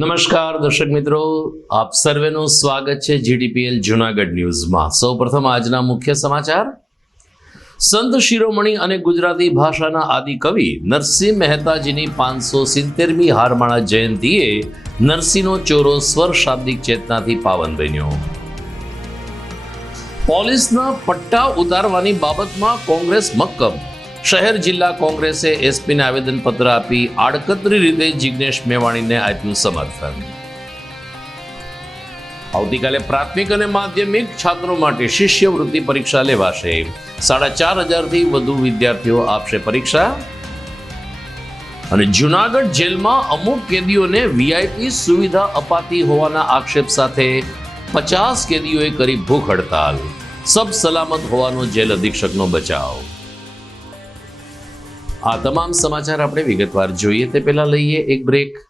નમસ્કાર દર્શક મિત્રો, આપ સર્વેનું સ્વાગત છે જીટીપીએલ જૂનાગઢ ન્યૂઝમાં। સૌપ્રથમ આજના મુખ્ય સમાચાર। સંત શિરોમણી અને ગુજરાતી ભાષાના આદિ કવિ નરસિંહ મહેતાજીની 570મી હારમાળા જયંતિએ નરસિંહનો ચોરો સ્વર શાબ્દિક ચેતનાથી પાવન બન્યો। પોલીસના પટ્ટા ઉતારવાની બાબતમાં કોંગ્રેસ મક્કમ। શહેર જિલ્લા કોંગ્રેસે એસપીને આવેદનપત્ર આપી આડકતરી રીતે જિગ્નેશ મેવાણીને આપ્યું સમર્થન। આવતીકાલે પ્રાથમિક અને માધ્યમિક છાત્રો માટે શિષ્યવૃત્તિ પરીક્ષા લેવાશે। 4500થી વધુ વિદ્યાર્થીઓ આપશે પરીક્ષા। અને જૂનાગઢ જેલમાં અમુક કેદીઓને વીઆઈપી સુવિધા અપાતી હોવાના આક્ષેપ સાથે 50 કેદીઓએ કરી ભૂખ હડતાલ। સબ સલામત હોવાનો જેલ અધિક્ષકનો બચાવ। આ તમામ સમાચાર આપણે વિગતવાર જોઈએ તે પહેલા લઈએ એક break.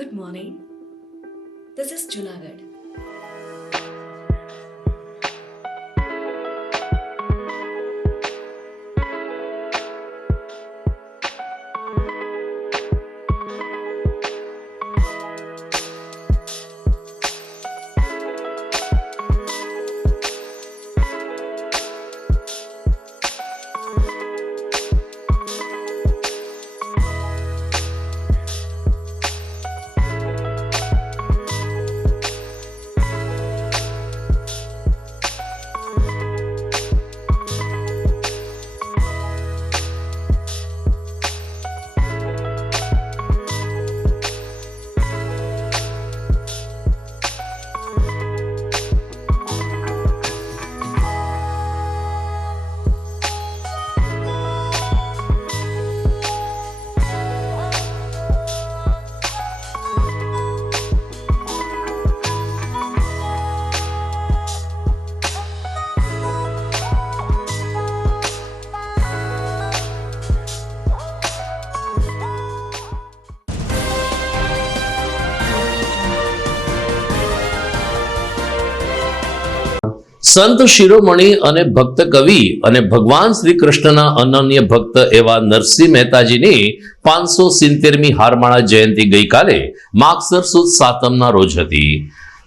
Good morning. This is Junagadh. સંત શિરોમણી અને ભક્ત કવિ અને ભગવાન શ્રી કૃષ્ણના અનન્ય ભક્ત એવા નરસિંહ મહેતાજીની 570મી હારમાળા જયંતિ ગઈકાલે માગસર સુદ સાતમના રોજ હતી।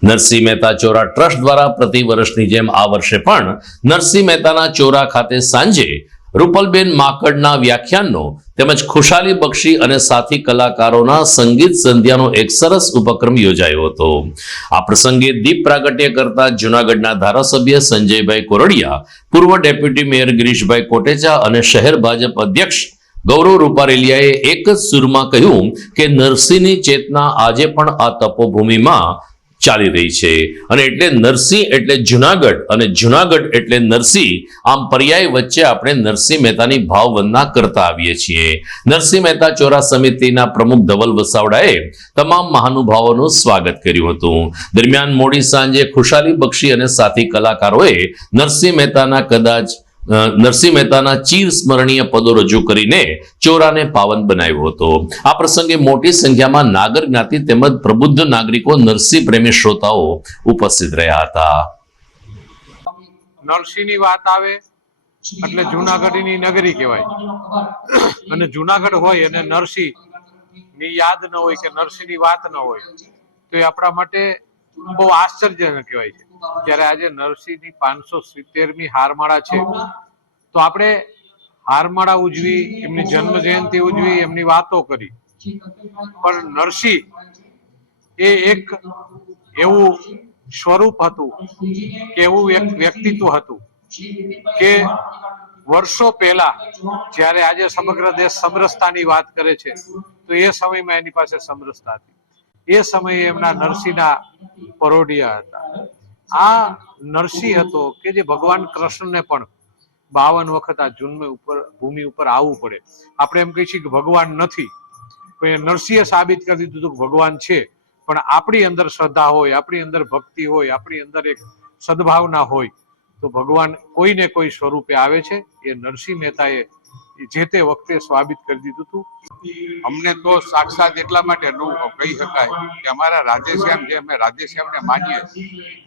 નરસિંહ મહેતા ચોરા ટ્રસ્ટ દ્વારા પ્રતિ વર્ષની જેમ આ વર્ષે પણ નરસિંહ મહેતાના ચોરા ખાતે સાંજે રૂપલબેન માકડના વ્યાખ્યાનનો તેમજ ખુશાલી બક્ષી અને સાથી કલાકારોના સંગીત સંધ્યાનો એક સરસ ઉપક્રમ યોજાયો હતો। આ પ્રસંગે દીપ પ્રાગટ્ય કરતા જૂનાગઢના ધારાસભ્ય સંજયભાઈ કોરડિયા, પૂર્વ ડેપ્યુટી મેયર ગિરીશભાઈ કોટેચા અને શહેર ભાજપ અધ્યક્ષ ગૌરવ રૂપારેલિયાએ એક જ સુરમાં કહ્યું કે નરસિંહની ચેતના આજે પણ આ તપોભૂમિમાં ચાલી રહી છે. અને એટલે નરસિંહ એટલે જુનાગઢ અને જુનાગઢ એટલે નરસિંહ, આમ પર્યાય વચ્ચે આપણે નરસિંહ મહેતાની ભાવવંદના કરતા આવીએ છીએ. નરસિંહ મહેતા ચોરા સમિતિના પ્રમુખ ધવલ વસાવડાએ તમામ મહાનુભાવોનું સ્વાગત કર્યું હતું. દરમિયાન મોડી સાંજે ખુશાલી બક્ષી અને સાથી કલાકારોએ નરસિંહ મહેતાના ચીર સ્મરણીય પદો રજૂ કરીને ચોરાને પાવન બનાવ્યો હતો. આ પ્રસંગે મોટી સંખ્યામાં નાગર જ્ઞાતિ તેમજ પ્રબુદ્ધ નાગરિકો, નરસિંહ પ્રેમી શ્રોતાઓ ઉપસ્થિત રહ્યા હતા. નરસિંહની વાત આવે એટલે જુનાગઢની નગરી કહેવાય, અને જુનાગઢ હોય અને નરસિંહ ની યાદ ન હોય કે નરસિંહની વાત ન હોય તો એ આપણા માટે બહુ આશ્ચર્યજનક કહેવાય છે. જ્યારે આજે નરસિંહની 570મી હારમાળા છે તો આપણે હારમાળા ઉજવી, એમની જન્મ જયંતિ ઉજવી, એમની વાતો કરી, પણ નરસિંહ એ એક એવું સ્વરૂપ હતું કે એવું એક વ્યક્તિત્વ હતું કે વર્ષો પહેલા જ્યારે આજે સમગ્ર દેશ સમરસતાની વાત કરે છે તો એ સમયમાં એની પાસે સમરસતા હતી. એ સમયે એમના નરસિંહના પરોઢિયા હતા. આ નરસિંહ હતો કે જે ભગવાન કૃષ્ણને પણ 52 વખત આ ભૂમિ ઉપર આવવું પડે. આપણે એમ કહીએ છીએ કે ભગવાન નથી, પણ નરસિંહે સાબિત કરી દીધું કે ભગવાન છે. પણ આપણી અંદર શ્રદ્ધા હોય, આપણી અંદર ભક્તિ હોય, આપણી અંદર એક સદભાવના હોય તો ભગવાન કોઈને કોઈ સ્વરૂપે આવે છે. એ નરસિંહ મહેતાએ જે તે વખતે સાબિત કરી દીધું હતું. અમને તો સાક્ષાત એટલા માટે કહી શકાય કે અમારા રાધેશ્યામ, જે અમે રાધેશ્યામને માનીએ,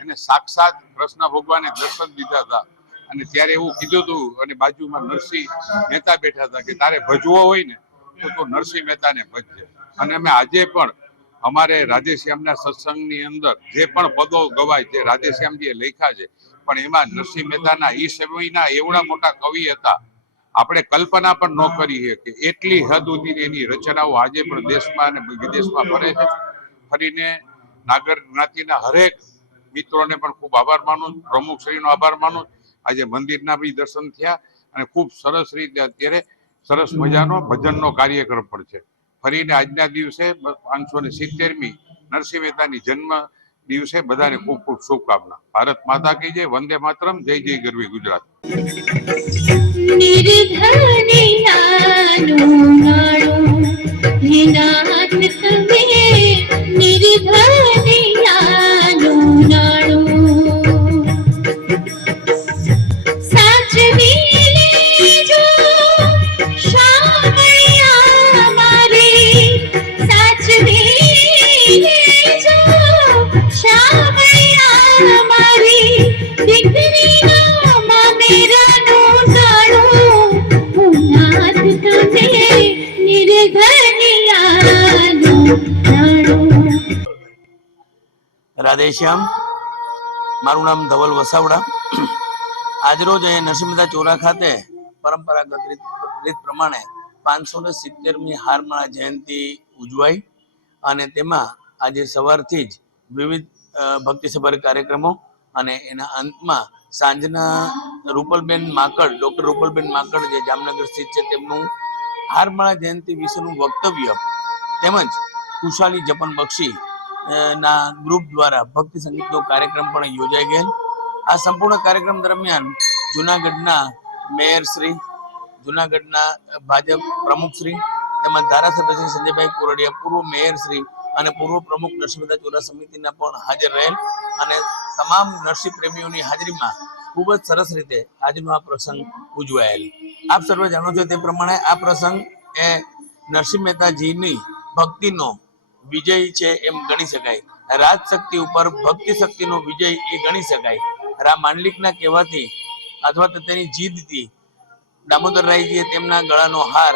એને સાક્ષાત કૃષ્ણ ભગવાને દર્શન દીધા હતા અને ત્યારે એવું કીધું હતું, અને બાજુમાં નરસિંહ મહેતા બેઠા હતા કે તારે ભજવો હોય ને તો નરસિંહ મહેતાને ભજજે. અને અમે આજે પણ અમારે રાધેશ્યામના સત્સંગની અંદર જે પણ પદો ગવાય, જે રાધેશ્યામજીએ લખ્યા છે, પણ એમાં નરસિંહ મહેતાના એ સમયના એવડા મોટા કવિ હતા, આપણે કલ્પના પણ ન કરી કે એટલી હદ સુધી એની રચનાઓ આજે પણ દેશમાં અને વિદેશમાં ફરે છે. ફરીને નાગર જ્ઞાતિના હરેક મિત્રોને પણ ખૂબ આભાર માનું, પ્રમુખ શ્રીનો આભાર માનું. આજે મંદિરના બી દર્શન થયા અને ખૂબ સરસ રીતે અત્યારે સરસ મજાનો ભજનનો કાર્યક્રમ પણ છે. ફરીને આજના દિવસે 570મી નરસિંહ મહેતાની જન્મ દિવસે બધાને ખૂબ ખૂબ શુભકામના. ભારત માતા કી જય, વંદે માતરમ, જય જય ગરવી ગુજરાત. રાધેશ્યામ, મારું નામ ધવલ વસાવડા. આજરોજ અહીંયા નરસિંહ મહેતા ચોરા ખાતે પરંપરાગત રીત પ્રમાણે 570મી હારમાળા જયંતિ ઉજવાઈ અને તેમાં આજે સવારથી જ વિવિધ ભક્તિસભર કાર્યક્રમો અને એના અંતમાં સાંજના ડોક્ટર રૂપલબેન માકડ, જે જામનગર સ્થિત છે, તેમનું હારમાળા જયંતિ વિશેનું વક્તવ્ય તેમજ કુશાલી જપન બક્ષી ના ગ્રુપ દ્વારા ભક્તિ સંગીતનો કાર્યક્રમ પણ યોજાઈ ગયેલ. આ સંપૂર્ણ કાર્યક્રમ દરમિયાન જુનાગઢના મેયર શ્રી, જુનાગઢના ભાજપ પ્રમુખ શ્રી તેમજ ધારાસભ્ય શ્રી સંજયભાઈ કોરડિયા, પૂર્વ મેયર શ્રી અને પૂર્વ પ્રમુખ નરસિંહ મહેતા ચોરા સમિતિના પણ હાજર રહેલ અને તમામ નરસિંહ પ્રેમીઓની હાજરીમાં ખૂબ જ સરસ રીતે આજનો આ પ્રસંગ ઉજવાયેલ. આપ સર્વે જાણો છો તે પ્રમાણે આ પ્રસંગ એ નરસિંહ મહેતાજીની ભક્તિનો વિજય છે એમ ગણી શકાય. રાજશક્તિ ઉપર ભક્તિ શક્તિનો વિજય એ ગણી શકાય. રા માંડલિકના કહેવાથી અથવા તો તેની જીદથી દામોદરરાયજીએ તેમના ગળાનો હાર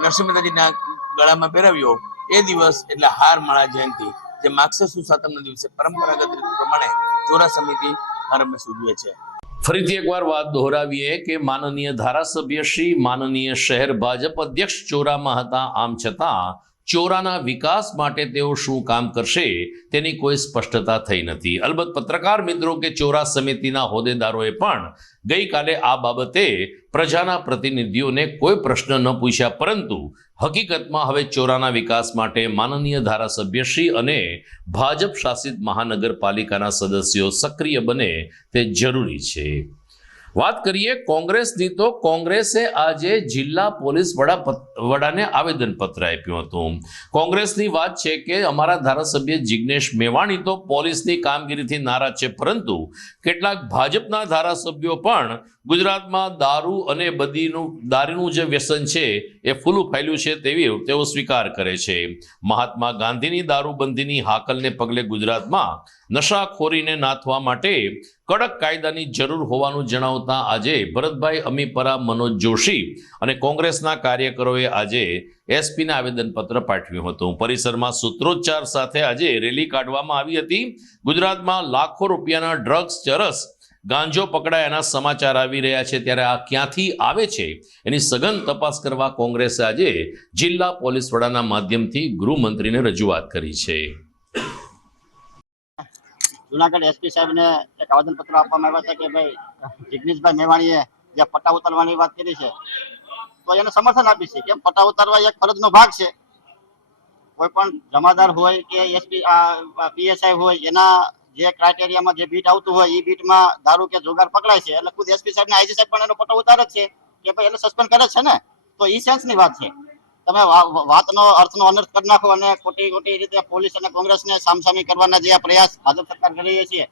નરસિંહ મહેતાજીના ગળામાં પહેરાવ્યો. એ દિવસ એટલે હારમાળા જયંતિ, જે માગસર સુદ સાતમના દિવસે પરંપરાગત રીત પ્રમાણે ચોરા સમિતિ હર હંમેશ ઉજવે છે. ફરીથી એકવાર વાત દોહરાવીએ કે માનનીય ધારાસભ્ય શ્રી, માનનીય શહેર ભાજપ અધ્યક્ષ ચોરામાં હતા. આમ છતાં ચોરાના વિકાસ માટે તેઓ શું કામ કરશે તેની કોઈ સ્પષ્ટતા થઈ નથી. અલબત્ત પત્રકાર મિત્રો કે ચોરા સમિતિના હોદ્દેદારોએ પણ ગઈકાલે આ બાબતે પ્રજાના પ્રતિનિધિઓને કોઈ પ્રશ્ન ન પૂછ્યા, પરંતુ હકીકતમાં હવે ચોરાના વિકાસ માટે માનનીય ધારાસભ્યશ્રી અને ભાજપ શાસિત મહાનગરપાલિકાના સદસ્યો સક્રિય બને તે જરૂરી છે. વાત કરીએ કોંગ્રેસની, તો કોંગ્રેસે આજે જિલ્લા પોલીસ વડાને આવેદનપત્ર આપ્યું હતું. કોંગ્રેસની વાત છે કે અમારા ધારાસભ્ય જિગ્નેશ મેવાણી તો પોલીસની કામગીરીથી નારાજ છે, પરંતુ કેટલાક ભાજપના ધારાસભ્યો પણ ગુજરાતમાં દારૂ અને દારૂનું જે વ્યસન છે એ ફૂલું ફાયલું છે તેઓ સ્વીકાર કરે છે. મહાત્મા ગાંધીની દારૂબંધીની હાકલને પગલે ગુજરાતમાં નશાખોરીને નાથવા માટે કડક કાયદાની જરૂર હોવાનું જણાવતા આજે ભરતભાઈ અમીપરા, મનોજ જોશી અને કોંગ્રેસના કાર્યકરોએ આજે એસપીને આવેદનપત્ર પાઠવ્યું હતું. પરિસરમાં સૂત્રોચ્ચાર સાથે આજે રેલી કાઢવામાં આવી હતી. ગુજરાતમાં લાખો રૂપિયાના ડ્રગ્સ, ચરસ, ગાંજો પકડાયાના સમાચાર આવી રહ્યા છે, ત્યારે આ ક્યાંથી આવે છે એની સઘન તપાસ કરવા કોંગ્રેસે આજે જિલ્લા પોલીસ વડાના માધ્યમથી ગૃહમંત્રીને રજૂઆત કરી છે. જુનાગઢ એસપી સાહેબને એક આવેદનપત્ર આપવામાં આવ્યા છે કે ભાઈ જિગ્નેશભાઈ મેવાણીએ જે પટ્ટા ઉતારવાની વાત કરી છે તો એને સમર્થન આપી છે. કેમ, પટ્ટા ઉતારવા એક ફરજનો ભાગ છે. કોઈ પણ જમાદાર હોય કે એસપી પીએસઆઈ હોય, એના જે ક્રાઇટેરિયામાં જે બીટ આવતું હોય એ બીટમાં દારૂ કે જુગાર પકડાય છે એટલે ખુદ એસપી સાહેબ ને આઈજી સાહેબ પણ એનો પટ્ટો ઉતારે છે કે ભાઈ એને સસ્પેન્ડ કરે છે ને. તો એ સેન્સની વાત છે. તમે વાતનો અર્થનો અનર્થ કરી નાખો અને ખોટી રીતે પોલીસ અને કોંગ્રેસને સામસામી કરવાના જે આ પ્રયાસ ભાજપ સરકાર કરી રહી છે,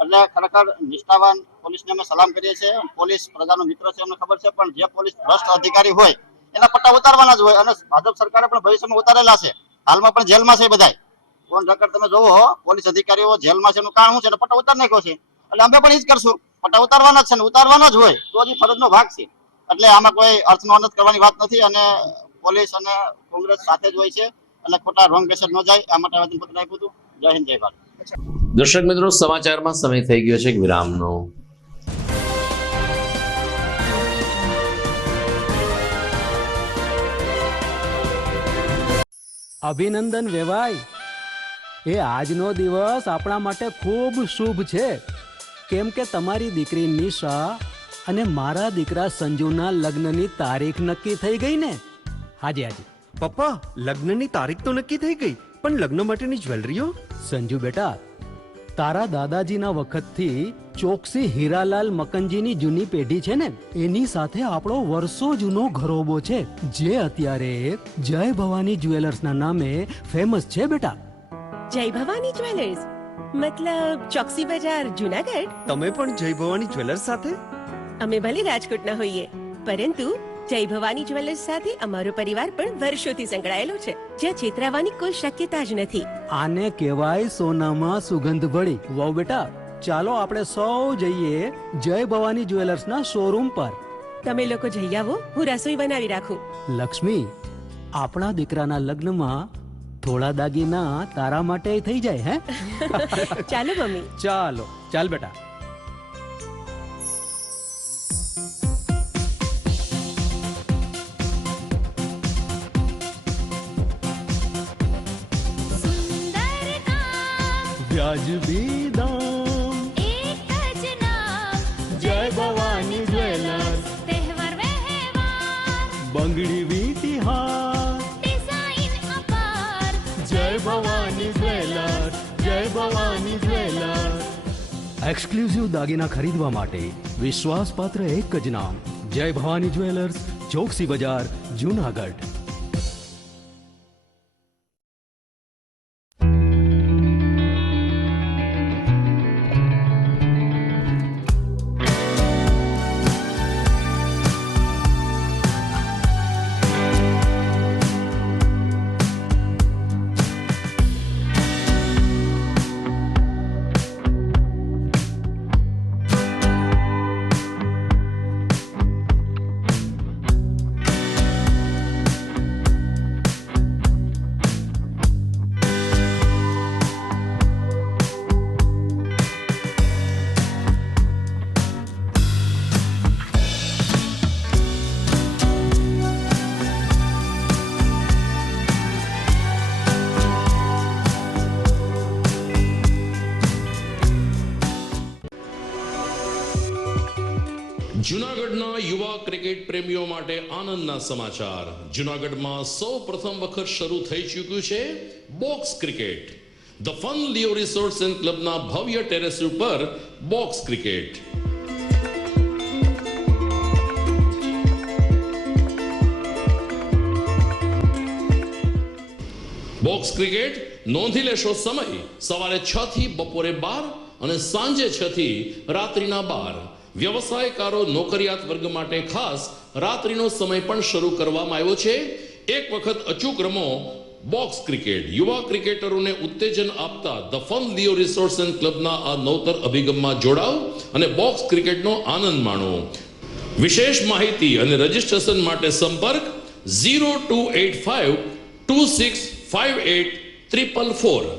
એટલે ખરેખર નિષ્ઠાવાન પોલીસને અમે સલામ કરીએ છીએ. પોલીસ પ્રજાનો મિત્ર છે, અમને ખબર છે, પણ જે પોલીસ ભ્રષ્ટ અધિકારી હોય એના પટ્ટા ઉતારવાના જ હોય, અને ભાજપ સરકારે પણ ભવિષ્યમાં ઉતારેલા છે. હાલમાં પણ જેલમાં છે બધા. કોણ રેકર્ડ તમે જોવો, પોલીસ અધિકારીઓ જેલમાં છે, એનું કારણ શું છે? એટલે પટ્ટા ઉતાર નાખ્યો છે. એટલે અમે પણ એ જ કરશું, પટ્ટા ઉતારવાના જ છે ને ઉતારવાના જ હોય, તો જ ફરજનો ભાગ છે. એટલે આમાં કોઈ અર્થનો અનર્થ કરવાની વાત નથી, અને પોલીસ અને કોંગ્રેસ સાથે જ હોય છે, એટલે ખોટા રોંગ મેસેજ ન જાય આ માટે આવેદનપત્ર આપ્યું હતું. જય હિન્દ, જય ભારત. દર્શક મિત્રો, સમાચારમાં સમય થઈ ગયો છે એક વિરામનો. અભિનંદન વેવાઈ, એ આજનો દિવસ આપણા માટે ખૂબ શુભ છે, કેમ કે તમારી દીકરી નિશા અને મારા દીકરા સંજુના લગ્નની તારીખ નક્કી થઈ ગઈ ને. હાજી હાજી પપ્પા, લગ્નની તારીખ તો નક્કી થઈ ગઈ, પણ લગ્ન માટેની જ્વેલરીઓ? સંજુ બેટા, તારા દાદાજીના વખતથી ચોકસી હીરાલાલ મકનજીની જૂની પેઢી છે ને, એની સાથે આપણો વર્ષો જૂનો ઘરોબો છે, જે અત્યારે જય ભવાની જ્વેલર્સના નામે ફેમસ છે બેટા. જય ભવાની જ્વેલર્સ મતલબ ચોકસી બજાર, જુનાગઢ? તમે પણ જય ભવાની જ્વેલર્સ સાથે? અમે ભલે રાજકોટના હોઈએ, પરંતુ જય ભવાની જ્વેલર્સ સાથે અમારો પરિવાર પણ વર્ષોથી સંકળાયેલો છે, જ્યાં છેતરાવાની કોઈ શક્યતા જ નથી. આને કહેવાય સોનામાં સુગંધ ભળી. વાવ બેટા, ચાલો આપણે સૌ જઈએ જય ભવાની જ્વેલર્સના શોરૂમ પર. તમે લોકો જઈ આવો, હું રસોઈ બનાવી રાખું. લક્ષ્મી, આપણા દીકરાના લગ્નમાં થોડા દાગીના તારા માટે થઈ જાય હે. ચાલો મમ્મી. ચાલો ચાલ બેટા. વ્યાજબી દામ, એક જ નામ, જય ભવાની જ્વેલર્સ. તહેવાર વ્યવહાર, બંગડી વીટી હાર, ડિઝાઇન અપાર, જય ભવાની જ્વેલર્સ, જય ભવાની જ્વેલર્સ. એક્સક્લુઝિવ દાગીના ખરીદવા માટે વિશ્વાસપાત્ર એક જ નામ, જય ભવાની જ્વેલર્સ, ચોકસી બજાર, જુનાગઢ. જૂનાગઢના યુવા ક્રિકેટ પ્રેમીઓ માટે આનંદના સમાચાર. જૂનાગઢમાં સૌ પ્રથમ વખત શરૂ થઈ ચૂક્યું છે box cricket. The fun Leo resorts and ક્લબના ભવ્ય ટેરેસ ઉપર બોક્સ ક્રિકેટ. બોક્સ ક્રિકેટ નોંધી લેશો સમય સવારે 6 થી બપોરે 12 અને સાંજે 6 થી રાત્રિના 12. વ્યવસાયકારો નોકરિયાત વર્ગ માટે ખાસ રાત્રિનો સમય પણ શરૂ કરવામાં આવ્યો છે. એક વખત અચૂક રમો બોક્સ ક્રિકેટ. યુવા ક્રિકેટરોને ઉત્તેજન આપતા the fun Leo resorts and ક્લબના આ નવતર અભિગમમાં જોડાઓ અને બોક્સ ક્રિકેટનો આનંદ માણો. વિશેષ માહિતી અને રજીસ્ટ્રેશન માટે સંપર્ક 0285 2658 444.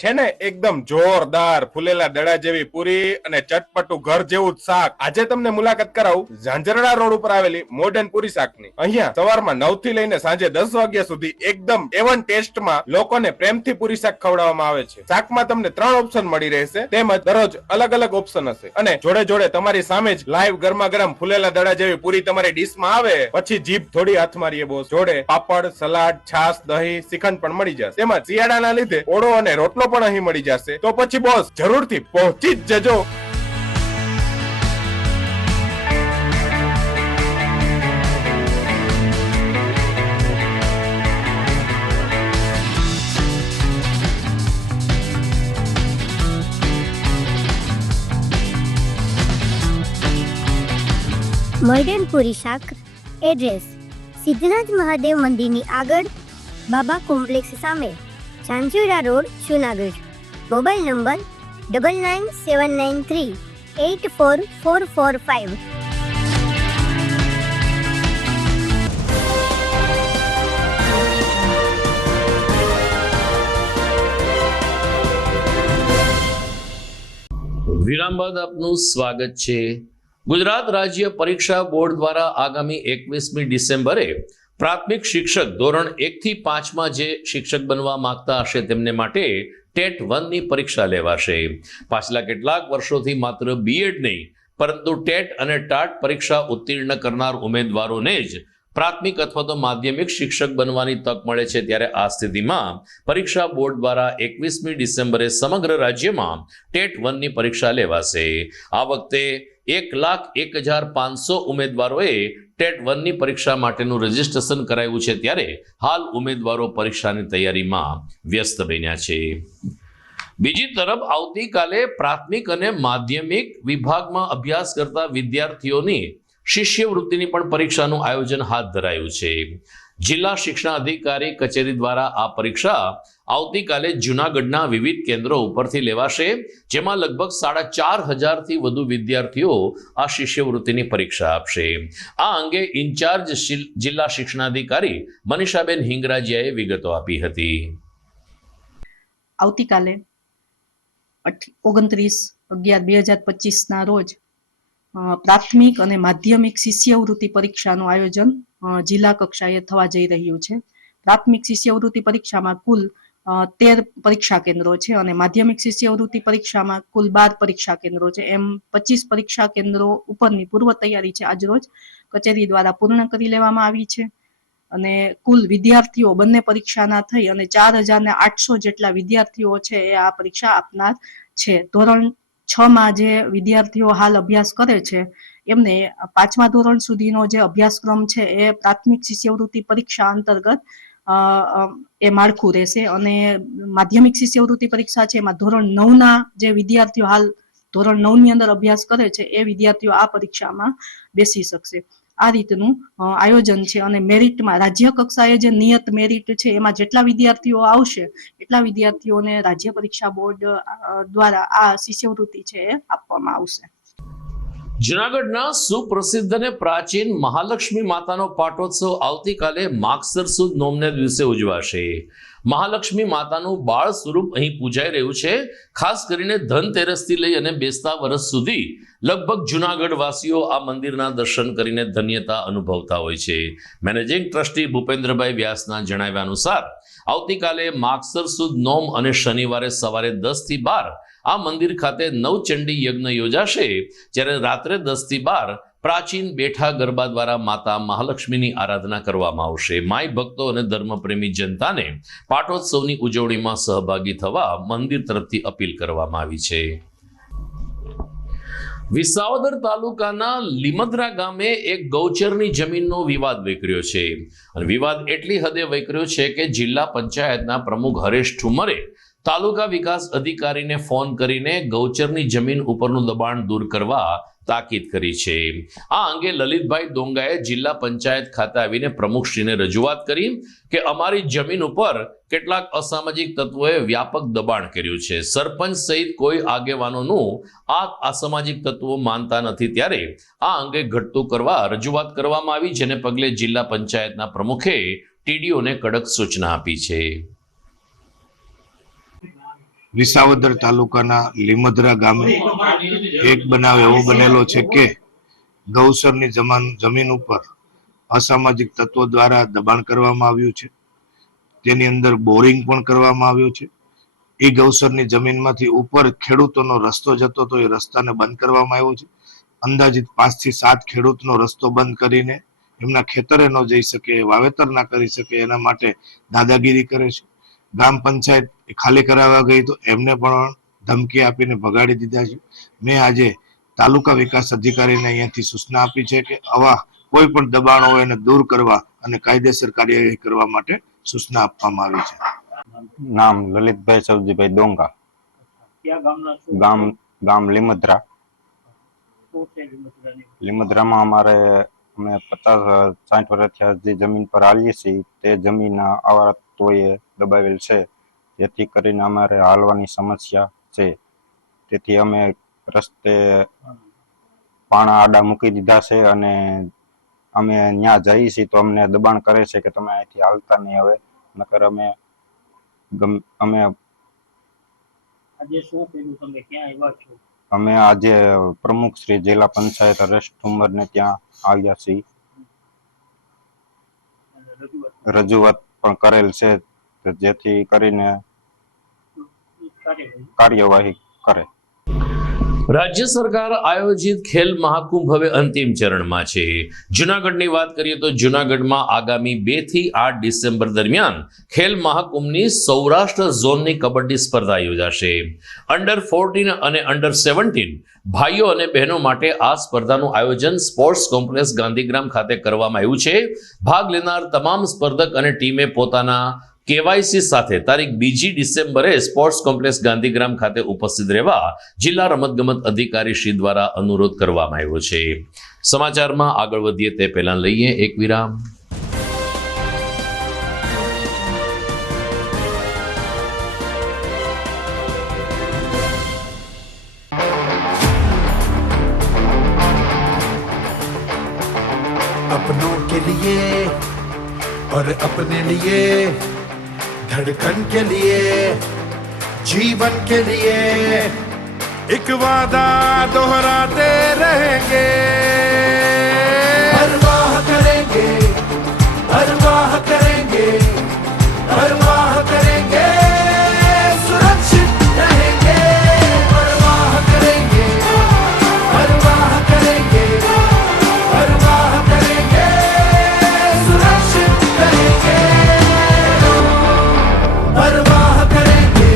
છે ને એકદમ જોરદાર ફૂલેલા દડા જેવી પૂરી અને ચટપટું ઘર જેવું જ શાક. આજે તમને મુલાકાત કરાવું ઝાંઝરડા રોડ ઉપર આવેલી મોડર્ન પૂરી શાકની. અહીંયા સવારમાં 9 થી લઈને સાંજે 10 વાગ્યા સુધી એકદમ એવન ટેસ્ટમાં લોકોને પ્રેમથી પૂરી શાક ખવડાવવામાં આવે છે. શાકમાં તમને 3 ઓપ્શન મળી રહેશે, તેમજ દરરોજ અલગ અલગ ઓપ્શન હશે અને જોડે જોડે તમારી સામે જ લાઈવ ગરમા ગરમ ફૂલેલા દડા જેવી પૂરી તમારી ડીશમાં આવે પછી જીભ થોડી હાથ મારીએ બોસ. જોડે પાપડ, સલાડ, છાશ, દહીં, શ્રીખંડ પણ મળી જશે. તેમજ શિયાળાના લીધે ઓળો અને રોટલો પણ અહીં મળી જશે. તો પછી બોસ જરૂરથી પહોંચી જ જજો. મોડર્ન પૂરી શાક. એડ્રેસ સિદ્ધનાથ મહાદેવ મંદિરની આગળ, બાબા કોમ્પ્લેક્સ સામે, Zanzarda road, Junagadh. Mobile number 9979384445. વિરામ બાદ આપનું સ્વાગત છે. ગુજરાત રાજ્ય પરીક્ષા બોર્ડ દ્વારા આગામી 21મી ડિસેમ્બરે પ્રાથમિક શિક્ષક ધોરણ 1 થી 5માં જે શિક્ષક બનવા માંગતા હશે તેમને માટે ટેટ 1ની પરીક્ષા લેવાશે. પાછલા કેટલાક વર્ષોથી માત્ર બીએડ નહીં પરંતુ ટેટ અને ટાટ પરીક્ષા ઉત્તીર્ણ કરનાર ઉમેદવારોને જ પ્રાથમિક અથવા તો માધ્યમિક શિક્ષક બનવાની તક મળે છે. ત્યારે આ સ્થિતિમાં પરીક્ષા બોર્ડ દ્વારા 21મી ડિસેમ્બરે સમગ્ર રાજ્યમાં ટેટ 1ની પરીક્ષા લેવાશે. આ વખતે 1,01,500 ઉમેદવારોએ ટેટ 1ની પરીક્ષા માટેનું રજીસ્ટ્રેશન કરાયું છે. ત્યારે હાલ ઉમેદવારો પરીક્ષાની તૈયારીમાં વ્યસ્ત બન્યા છે. બીજી તરફ આવતીકાલે પ્રાથમિક અને માધ્યમિક વિભાગમાં અભ્યાસ કરતા વિદ્યાર્થીઓની શિષ્યવૃત્તિની પણ પરીક્ષાનું આયોજન હાથ ધરાયું છે. જિલ્લા શિક્ષણાધિકારી કચેરી દ્વારા આ પરીક્ષા આવતીકાલે જૂનાગઢના વિવિધ કેન્દ્રો ઉપરથી લેવાશે, જેમાં લગભગ 4,500 થી વધુ વિદ્યાર્થીઓ આ શિષ્યવૃત્તિની પરીક્ષા આપશે. આ અંગે ઇન્ચાર્જ જિલ્લા શિક્ષણાધિકારી મનીષાબેન હિંગરાજીયાએ વિગતો આપી હતી. આવતીકાલે 29/11/2025 રોજ પ્રાથમિક અને માધ્યમિક શિષ્યવૃત્તિ પરીક્ષાનું આયોજન જિલ્લા કક્ષાએ થવા જઈ રહ્યું છે. પ્રાથમિક શિષ્યવૃત્તિ પરીક્ષામાં કુલ 13 પરીક્ષા કેન્દ્રો છે અને માધ્યમિક શિષ્યવૃત્તિ પરીક્ષામાં કુલ 12 પરીક્ષા કેન્દ્રો છે. એમ 25 પરીક્ષા કેન્દ્રો ઉપરની પૂર્વ તૈયારી છે આજરોજ કચેરી દ્વારા પૂર્ણ કરી લેવામાં આવી છે અને કુલ વિદ્યાર્થીઓ બંને પરીક્ષાના થઈ અને 4,800 જેટલા વિદ્યાર્થીઓ છે એ આ પરીક્ષા આપનાર છે. ધોરણ 6માં જે વિદ્યાર્થીઓ હાલ અભ્યાસ કરે છે એમને 5મા ધોરણ સુધીનો જે અભ્યાસક્રમ છે એ પ્રાથમિક શિષ્યવૃત્તિ પરીક્ષા અંતર્ગત એ માળખું રહેશે અને માધ્યમિક શિષ્યવૃત્તિ પરીક્ષા છે એમાં ધોરણ 9ના જે વિદ્યાર્થીઓ હાલ ધોરણ 9ની અંદર અભ્યાસ કરે છે એ વિદ્યાર્થીઓ આ પરીક્ષામાં બેસી શકશે. આ રીતનું આયોજન છે અને મેરિટમાં રાજ્ય કક્ષાએ જે નિયત મેરિટ છે એમાં જેટલા વિદ્યાર્થીઓ આવશે એટલા વિદ્યાર્થીઓને રાજ્ય પરીક્ષા બોર્ડ દ્વારા આ શિષ્યવૃત્તિ છે એ આપવામાં આવશે. જૂનાગઢના સુપ્રસિદ્ધ અને પ્રાચીન મહાલક્ષ્મી માતાનો પાટોત્સવ આવતીકાલે માગસર સુદ નોમને દિવસે ઉજવાશે. મહાલક્ષ્મી માતાનું બાળ સ્વરૂપ અહીં પૂજાઈ રહ્યું છે. ખાસ કરીને ધનતેરસથી લઈ અને બેસતા વર્ષ સુધી લગભગ જૂનાગઢ વાસીઓ આ મંદિરના દર્શન કરીને ધન્યતા અનુભવતા હોય છે. મેનેજિંગ ટ્રસ્ટી ભૂપેન્દ્રભાઈ વ્યાસના જણાવ્યા અનુસાર આવતીકાલે માગસર સુદ નોમ અને શનિવારે સવારે 10 થી 12 આ મંદિર ખાતે નવચંડી યજ્ઞ યોજાશે, જ્યારે રાત્રે 10 થી 12 પ્રાચીન બેઠા ગરબા દ્વારા માતા મહાલક્ષ્મીની આરાધના કરવામાં આવશે. માઈ ભક્તો અને ધર્મપ્રેમી જનતાને પાટોત્સવની ઉજવણીમાં સહભાગી થવા મંદિર તરફથી અપીલ કરવામાં આવી છે. વિસાવદર તાલુકાના લીમદ્રા ગામે એક ગૌચરની જમીનનો વિવાદ વકર્યો છે. અને વિવાદ એટલી હદે વકર્યો છે કે જિલ્લા પંચાયતના પ્રમુખ હરેશ ઠુમરે તાલુકા વિકાસ અધિકારીને ફોન કરીને ગૌચરની જમીન ઉપરનું દબાણ દૂર કરવા તાકીદ કરી છે. આ અંગે લલિતભાઈ દોંગાએ જિલ્લા પંચાયત ખાતે આવીને પ્રમુખશ્રીને રજૂઆત કરી કે અમારી જમીન ઉપર કેટલાક અસામાજિક તત્વોએ વ્યાપક દબાણ કર્યું છે. સરપંચ સહિત કોઈ આગેવાનોનું આ અસામાજિક તત્વો માનતા નથી, ત્યારે આ અંગે ઘટતું કરવા રજૂઆત કરવામાં આવી, જેને પગલે જિલ્લા પંચાયતના પ્રમુખે ટીડીઓને કડક સૂચના આપી છે. વિસાવદર તાલુકાના લીમદ્રા ગામે એક બનાવ એવો બનેલો છે કે ગૌસરની જમીન ઉપર અસામાજિક તત્વો દ્વારા દબાણ કરવામાં આવ્યું છે. તેની અંદર બોરિંગ પણ કરવામાં આવ્યો છે. એ ગૌસરની જમીનમાંથી ઉપર ખેડૂતોનો રસ્તો જતો તો એ રસ્તાને બંધ કરવામાં આવ્યો છે. અંદાજિત 5 થી 7 ખેડૂતનો રસ્તો બંધ કરીને એમના ખેતરે ન જઈ શકે, વાવેતર ના કરી શકે, એના માટે દાદાગીરી કરે છે. ગ્રામ પંચાયત ખાલી કરાવવા ગઈ તો એમને પણ ધમકી આપીને ભગાડી દીધા છે. મેં આજે તાલુકા વિકાસ અધિકારીને અહીંયાથી સૂચના આપી છે કે આવા કોઈ પણ દબાણો હોય એને દૂર કરવા અને કાયદેસર કાર્યવાહી કરવા માટે સૂચના આપવામાં આવી છે. નામ લલિતભાઈ સવજીભાઈ ડોંગા, ગામ લીમદ્રા. લીમદ્રામાં અમે 50-60 વર્ષથી જે જમીન પર આવીએ છીએ તે જમીન આવા તત્વોએ દબાવેલ છે, જેથી કરીને અમારે હાલવાની સમસ્યા છે. તેથી અમે રસ્તે પાણા આડા મૂકી દીધા છે અને અમે ત્યાં જઈએ છીએ તો અમને દબાણ કરે છે કે તમે અહીંથી હાલતા નહીં. હવે નકર અમે આજે પ્રમુખ શ્રી જિલ્લા પંચાયત હરેશ ઠુમરને ત્યાં આવ્યા છીએ. રજૂઆત પણ કરેલ છે, જેથી કરીને કાર્યવાહી કરે. રાજ્ય સરકાર આયોજિત ખેલ મહાકુંભ હવે અંતિમ ચરણમાં છે. જૂનાગઢની વાત કરીએ તો જૂનાગઢમાં આગામી 2 થી 8 ડિસેમ્બર દરમિયાન ખેલ મહાકુંભની સૌરાષ્ટ્ર ઝોનની કબડ્ડી સ્પર્ધા યોજાશે. અંડર 14 અને અંડર 17 ભાઈઓ અને બહેનો માટે આ સ્પર્ધાનું આયોજન સ્પોર્ટ્સ કોમ્પ્લેક્સ ગાંધીગ્રામ ખાતે કરવામાં આવ્યું છે. ભાગ લેનાર તમામ સ્પર્ધક અને ટીમે પોતાના કેવાયસી સાથે તારીખ 2 ડિસેમ્બરે સ્પોર્ટ્સ કોમ્પ્લેક્સ ગાંધીગ્રામ ખાતે ઉપસ્થિત રહેવા જિલ્લા રમતગમત અધિકારી શ્રી દ્વારા અનુરોધ કરવામાં આવ્યો છે. સમાચારમાં આગળ વધીએ તે પહેલા લઈએ એક વિરામ. अपनों के लिए और अपने लिए, धड़कन के लिए, जीवन के लिए एक वादा दोहराते रहेंगे. परवाह करेंगे, परवाह करेंगे, परवाह करेंगे, सुरक्षित रहेंगे. परवाह करेंगे, परवाह करेंगे, परवाह करेंगे, सुरक्षित रहेंगे. परवाह करेंगे.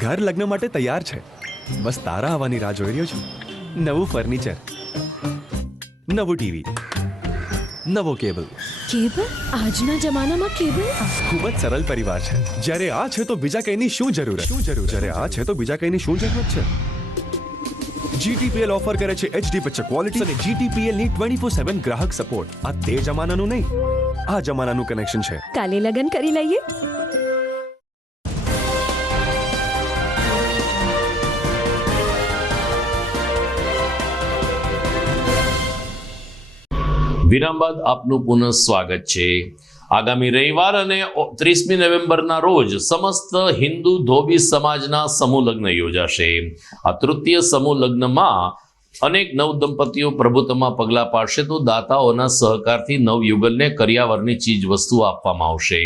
ઘર લગ્ન માટે તૈયાર છે, બસ તારા આવવાની રાહ જોઈ રહ્યો છું. નવું ફર્નિચર, નવું ટીવી, નવો કેબલ. કેબલ? આજના જમાનામાં કેબલ? ખૂબ જ સરળ પરિવાર છે. જ્યારે આ છે તો બીજા કઈની શું જરૂરત? જ્યારે આ છે તો બીજા કઈની શું જરૂરત છે? GTPL ઓફર કરે છે HD પિક્ચર ક્વોલિટી અને GTPL ની 24/7 ગ્રાહક સપોર્ટ. આ તે જમાનાનું નહીં, આ જમાનાનું કનેક્શન છે. કાલે લગન કરી લઈએ. વિરામ બાદ આપનું પુનઃ સ્વાગત છે. આગામી રવિવાર અને 30મી નવેમ્બરના રોજ સમસ્ત હિન્દુ ધોબી સમાજના સમૂહ લગ્ન યોજાશે. આ તૃતીય સમૂહ લગ્નમાં અનેક નવદંપતીઓ પ્રભુત્વમાં પગલાં પાડશે તો દાતાઓના સહકારથી નવયુગલને કરિયાવરની ચીજ વસ્તુઓ આપવામાં આવશે.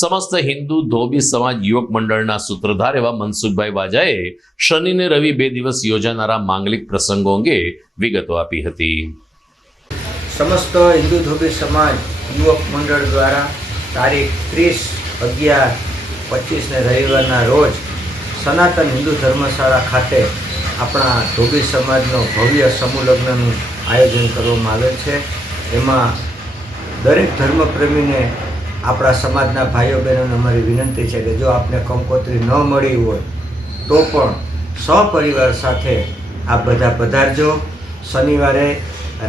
સમસ્ત હિન્દુ ધોબી સમાજ યુવક મંડળના સૂત્રધાર એવા મનસુખભાઈ વાજાએ શનિ ને રવિ 2 દિવસ યોજાનારા માંગલિક પ્રસંગો અંગે વિગતો આપી હતી. સમસ્ત હિન્દુ ધોબી સમાજ યુવક મંડળ દ્વારા તારીખ 30/11/25 ને રવિવારના રોજ સનાતન હિન્દુ ધર્મશાળા ખાતે આપણા ધોબી સમાજનો ભવ્ય સમૂહ લગ્નનું આયોજન કરવામાં આવેલ છે. એમાં દરેક ધર્મપ્રેમીને આપણા સમાજના ભાઈઓ બહેનોને અમારી વિનંતી છે કે જો આપને કંકોત્રી ન મળી હોય તો પણ સહપરિવાર સાથે આપ બધા પધારજો. શનિવારે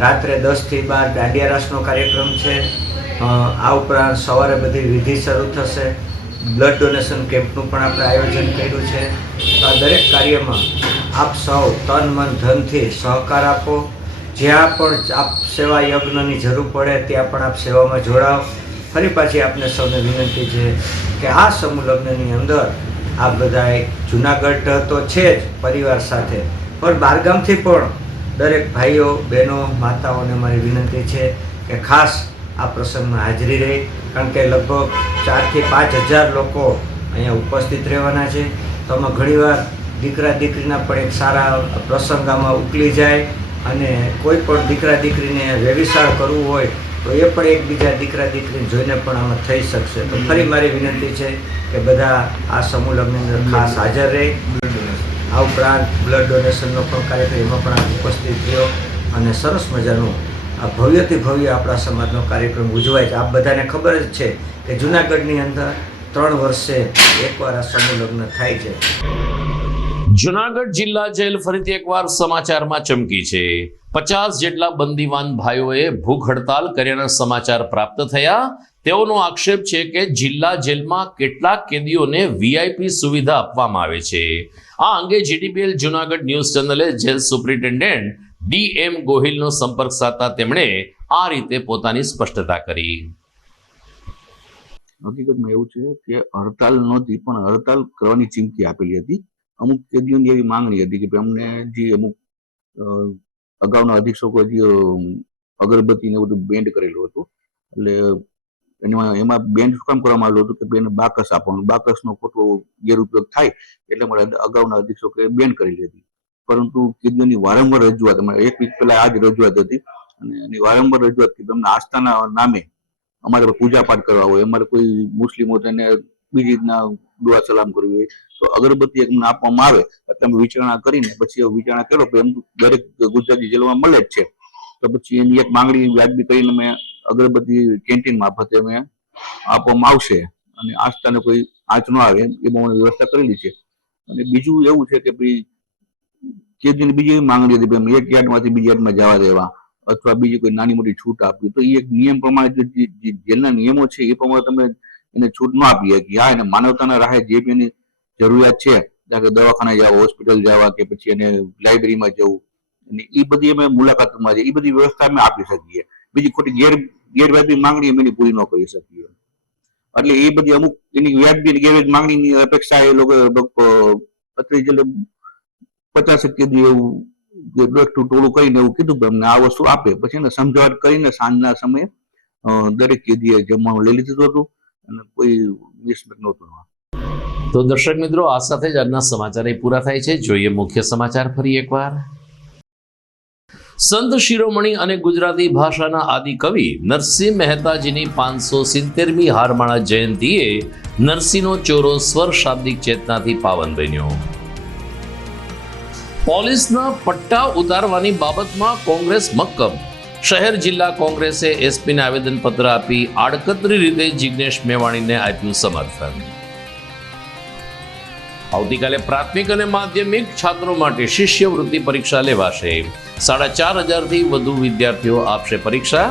રાત્રે 10 થી 12 દાંડિયા રાસનો કાર્યક્રમ છે. આ ઉપરાંત સવારે બધી વિધિ શરૂ થશે. બ્લડ ડોનેશન કેમ્પનું પણ આપણે આયોજન કર્યું છે. તો આ દરેક કાર્યમાં આપ સૌ તન મન ધનથી સહકાર આપો. જ્યાં પણ આપ સેવા યજ્ઞની જરૂર પડે ત્યાં પણ આપ સેવામાં જોડાઓ. ફરી પાછી આપને સૌને વિનંતી છે કે આ સમૂહ લગ્નની અંદર આપ બધાએ જુનાગઢ તો છે જ પરિવાર સાથે, પણ બહારગામથી પણ દરેક ભાઈઓ બહેનો માતાઓને મારી વિનંતી છે કે ખાસ આ પ્રસંગમાં હાજરી રહે, કારણ કે લગભગ 4 થી 5 હજાર લોકો અહીંયા ઉપસ્થિત રહેવાના છે. તો આમાં ઘણીવાર દીકરા દીકરીના પણ એક સારા પ્રસંગ આમાં ઉકલી જાય અને કોઈ પણ દીકરા દીકરીને વ્યવિસાળ કરવું હોય તો એ પણ એકબીજા દીકરા દીકરીને જોઈને પણ આમાં થઈ શકશે. તો ફરી મારી વિનંતી છે કે બધા આ સમૂહ લગ્નની અંદર ખાસ હાજર રહે. આ ઉપરાંત બ્લડ ડોનેશનનો પણ કાર્યક્રમ એમાં પણ ઉપસ્થિત થયો અને સરસ મજાનું આ ભવ્યથી ભવ્ય આપણા સમાજનો કાર્યક્રમ ઉજવાય છે. આપ બધાને ખબર જ છે કે જૂનાગઢની અંદર 3 વર્ષે એકવાર આ સમૂહ લગ્ન થાય છે. જુનાગઢ જિલ્લા જેલ ફરીથી એકવાર સમાચારમાં ચમકી છે. 50 જેટલા બંદીવાન ભાઈઓએ ભૂખ હડતાલ કર્યાના સમાચાર પ્રાપ્ત થયા. તેઓનો આક્ષેપ છે કે જિલ્લા જેલમાં કેટલાક કેદીઓને VIP સુવિધા આપવામાં આવે છે. આ અંગે GTPL જુનાગઢ ન્યૂઝ ચેનલે જેલ સુપ્રિન્ટેન્ડન્ટ DM ગોહિલનો સંપર્ક સાધતા તેમણે આ રીતે પોતાની સ્પષ્ટતા કરી. હકીકતમાં એવું છે કે હડતાલ નહોતી, પણ હડતાલ કરવાની ચીમકી આપેલી હતી. અમુક કેદીઓની એવી માંગણી હતી કે અમને જે અમુક અગાઉના અધિક્ષકો જે અગરબત્તી ને બધું બેન્ડ કરેલું હતું, એટલે એમાં બેન્ડ શું કામ કરવામાં આવ્યું હતું કે બેન બાકસ આપવાનું, બાકસનો ખોટો ગેરઉપયોગ થાય એટલે મારે અગાઉના અધિક્ષકોએ બેન કરેલી હતી. પરંતુ કેદીઓની વારંવાર રજૂઆત, અમારે 1 વીક પહેલા આ જ રજૂઆત હતી અને એની વારંવાર રજૂઆત કે તમને આસ્થાના નામે અમારે પૂજા પાઠ કરવા હોય, અમારે કોઈ મુસ્લિમો તેને બીજી રીતના દુઆ સલામ કરવી હોય તો અગરબત્તી અમને આપવામાં આવે એટલે અમે વિચારણા કરીને પછી વિચારણા કર્યો કે એમ દરેક ગુજરાતી જેલોમાં મળે જ છે, તો પછી એની એક માંગણી વ્યાજબી કરીને મેં અગરબત્તી કેન્ટીન મારફતે અમે આપવામાં આવશે અને આસ્થાને કોઈ આંચ ન આવે એ બહુ વ્યવસ્થા કરેલી છે. અને બીજું એવું છે કે ભાઈ કેદીની બીજી એવી માંગણી હતી એક યાર્ડમાંથી બીજી યાર્ડમાં જવા દેવા અથવા બીજી કોઈ નાની મોટી છૂટ આપવી, તો એ એક નિયમ પ્રમાણે જે જેલના નિયમો છે એ પ્રમાણે તમે એને છૂટ ન આપી કે હા એને માનવતાના રાહે જે બી એની જરૂરિયાત છે, કારણ કે દવાખાને જવા, હોસ્પિટલ જવા કે પછી એને લાઇબ્રેરીમાં જવું, અને એ બધી અમે મુલાકાતમાં છે એ બધી વ્યવસ્થા અમે આપી શકીએ. બીજી ખોટી ગેરવ્યાજબી માંગણી અમે એની પૂરી ન કરી શકીએ. એટલે એ બધી અમુક એની વ્યાજબી ગેરવ્યાજ માંગણીની અપેક્ષા એ લોકો અત્યારે છેલ્લે 50 કેદી એવું બેઠું ટોળું કરીને એવું કીધું કે અમને આ વસ્તુ આપે, પછી એને સમજાવટ કરીને સાંજના સમયે દરેક કેદીએ જમવાનું લઈ લીધું હતું અને કોઈ મિસમેચ નહોતું. તો દર્શક મિત્રો, આ સાથે જ આજના સમાચાર પૂરા થાય છે. જોઈએ મુખ્ય સમાચાર ફરી એકવાર. સંત શિરોમણી અને ગુજરાતી ભાષાના આદિ કવિ નરસિંહ મહેતાજીની 570મી હારમાળા જયંતિએ નરસિંહનો ચોરો સ્વર શાબ્દિક ચેતનાથી પાવન બન્યો. પોલીસના પટ્ટા ઉતારવાની બાબતમાં કોંગ્રેસ મક્કમ. શહેર જિલ્લા કોંગ્રેસે એસપીને આવેદનપત્ર આપી આડકતરી રીતે જિગ્નેશ મેવાણીને આપ્યું સમર્થન. આવતીકાલે પ્રાથમિક અને માધ્યમિક છાત્રો માટે શિષ્યવૃત્તિ પરીક્ષા લેવાશે. 4500થી વધુ વિદ્યાર્થીઓ આપશે પરીક્ષા.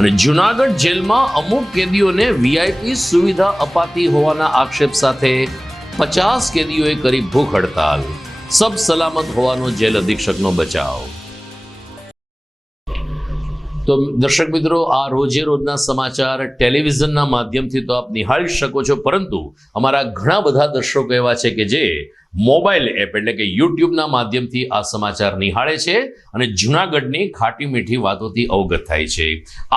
અને જૂનાગઢ જેલમાં અમુક કેદીઓને વીઆઈપી સુવિધા અપાતી હોવાના આક્ષેપ સાથે 50 કેદીઓએ કરી ભૂખ હડતાલ. સબ સલામત હોવાનો જેલ અધિક્ષકનો બચાવ. તો દર્શક મિત્રો, આ રોજે રોજના સમાચાર ટેલિવિઝનના માધ્યમથી તો આપ નિહાળી શકો છો, પરંતુ અમારા ઘણા બધા દર્શકો એવા છે કે જે મોબાઈલ એપ એટલે કે યુટ્યુબના માધ્યમથી આ સમાચાર નિહાળે છે અને જૂનાગઢની ખાટી મીઠી વાતોથી અવગત થાય છે.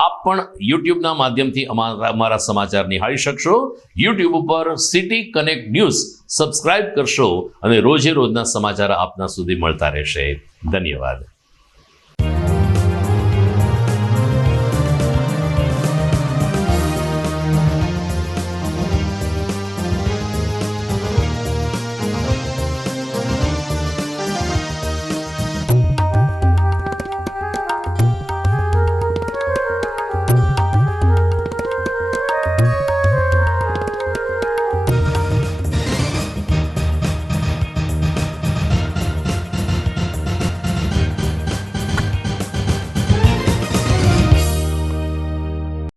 આપ પણ યુટ્યુબના માધ્યમથી અમારા સમાચાર નિહાળી શકશો. યુટ્યુબ ઉપર સિટી કનેક્ટ ન્યૂઝ સબસ્ક્રાઇબ કરશો અને રોજે રોજના સમાચાર આપના સુધી મળતા રહેશે. ધન્યવાદ.